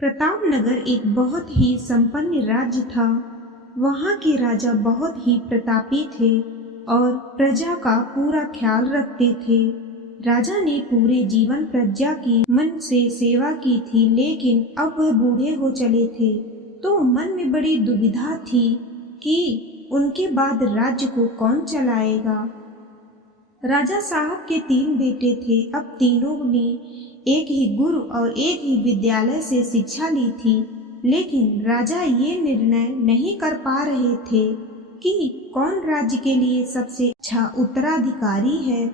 प्रतापनगर एक बहुत ही संपन्न राज्य था। वहाँ के राजा बहुत ही प्रतापी थे और प्रजा का पूरा ख्याल रखते थे। राजा ने पूरे जीवन प्रजा की मन से सेवा की थी, लेकिन अब वह बूढ़े हो चले थे, तो मन में बड़ी दुविधा थी कि उनके बाद राज्य को कौन चलाएगा। राजा साहब के 3 बेटे थे। अब तीनों ने एक ही गुरु और एक ही विद्यालय से शिक्षा ली थी, लेकिन राजा ये निर्णय नहीं कर पा रहे थे कि कौन राज्य के लिए सबसे अच्छा उत्तराधिकारी है।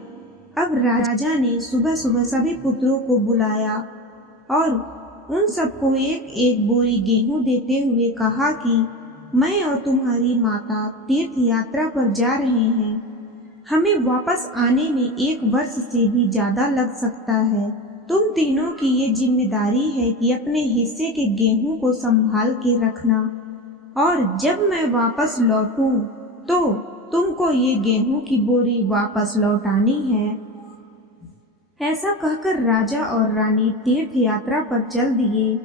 अब राजा ने सुबह सुबह सभी पुत्रों को बुलाया और उन सबको एक एक बोरी गेहूं देते हुए कहा कि मैं और तुम्हारी माता तीर्थ यात्रा पर जा रहे हैं। हमें वापस आने में 1 वर्ष से भी ज्यादा लग सकता है। तुम तीनों की ये जिम्मेदारी है कि अपने हिस्से के गेहूं को संभाल के रखना, और जब मैं वापस लौटूं तो तुमको ये गेहूं की बोरी वापस लौटानी है। ऐसा कहकर राजा और रानी तीर्थ यात्रा पर चल दिए।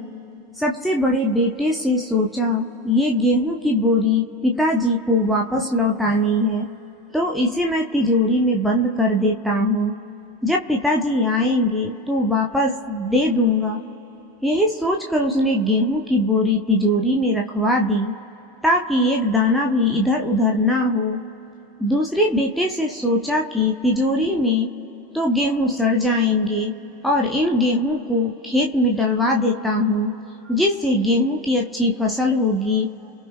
सबसे बड़े बेटे से सोचा, ये गेहूं की बोरी पिताजी को वापस लौटानी है, तो इसे मैं तिजोरी में बंद कर देता हूँ। जब पिताजी आएंगे तो वापस दे दूंगा। यही सोचकर उसने गेहूं की बोरी तिजोरी में रखवा दी, ताकि एक दाना भी इधर उधर ना हो। दूसरे बेटे से सोचा कि तिजोरी में तो गेहूं सड़ जाएंगे, और इन गेहूं को खेत में डलवा देता हूँ, जिससे गेहूं की अच्छी फसल होगी,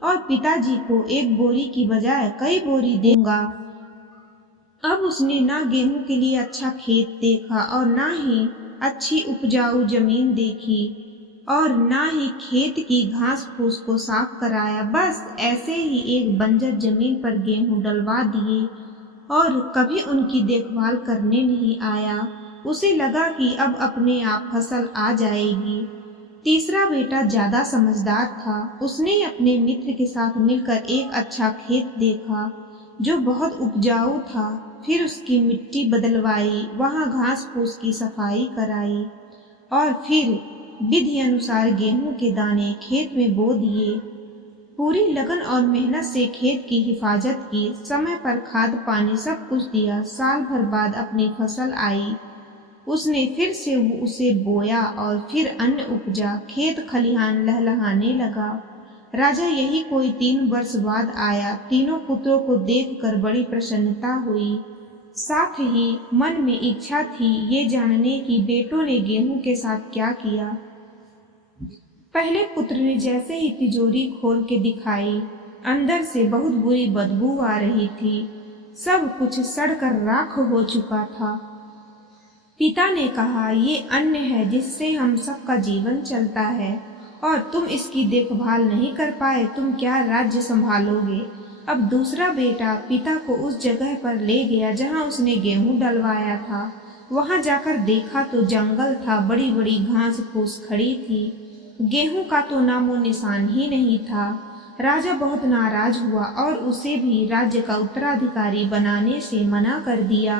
और पिताजी को 1 बोरी की बजाय कई बोरी दूंगा। अब उसने ना गेहूं के लिए अच्छा खेत देखा और ना ही अच्छी उपजाऊ जमीन देखी, और ना ही खेत की घास फूस को साफ कराया। बस ऐसे ही एक बंजर जमीन पर गेहूं डलवा दिए और कभी उनकी देखभाल करने नहीं आया। उसे लगा कि अब अपने आप फसल आ जाएगी। तीसरा बेटा ज्यादा समझदार था। उसने अपने मित्र के साथ मिलकर एक अच्छा खेत देखा जो बहुत उपजाऊ था। फिर उसकी मिट्टी बदलवाई, वहां घास फूस की सफाई कराई, और फिर विधि अनुसार गेहूं के दाने खेत में बो दिए। पूरी लगन और मेहनत से खेत की हिफाजत की, समय पर खाद पानी सब कुछ दिया। साल भर बाद अपनी फसल आई। उसने फिर से उसे बोया और फिर अन्न उपजा। खेत खलिहान लहलहाने लगा। राजा यही कोई 3 वर्ष बाद आया। तीनों पुत्रों को देखकर बड़ी प्रसन्नता हुई। साथ ही मन में इच्छा थी ये जानने की बेटों ने गेहूं के साथ क्या किया। पहले पुत्र ने जैसे ही तिजोरी खोल के दिखाई, अंदर से बहुत बुरी बदबू आ रही थी। सब कुछ सड़कर राख हो चुका था। पिता ने कहा, ये अन्न है जिससे हम सबका जीवन चलता है, और तुम इसकी देखभाल नहीं कर पाए, तुम क्या राज्य संभालोगे। अब दूसरा बेटा पिता को उस जगह पर ले गया जहां उसने गेहूं डलवाया था। वहां जाकर देखा तो जंगल था, बड़ी बड़ी घास फूस खड़ी थी। गेहूं का तो नामो निशान ही नहीं था। राजा बहुत नाराज हुआ और उसे भी राज्य का उत्तराधिकारी बनाने से मना कर दिया।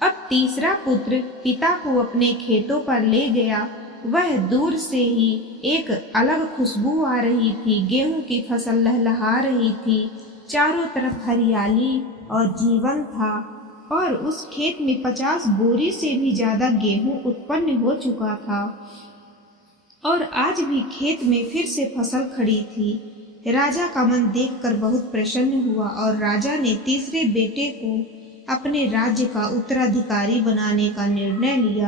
अब तीसरा पुत्र पिता को अपने खेतों पर ले गया। वह दूर से ही एक अलग खुशबू आ रही थी। गेहूं की फसल लहलहा रही थी। चारों तरफ हरियाली और जीवन था, और उस खेत में 50 बोरी से भी ज्यादा गेहूं उत्पन्न हो चुका था, और आज भी खेत में फिर से फसल खड़ी थी। राजा का मन देखकर बहुत प्रसन्न हुआ, और राजा ने तीसरे बेटे को अपने राज्य का उत्तराधिकारी बनाने का निर्णय लिया।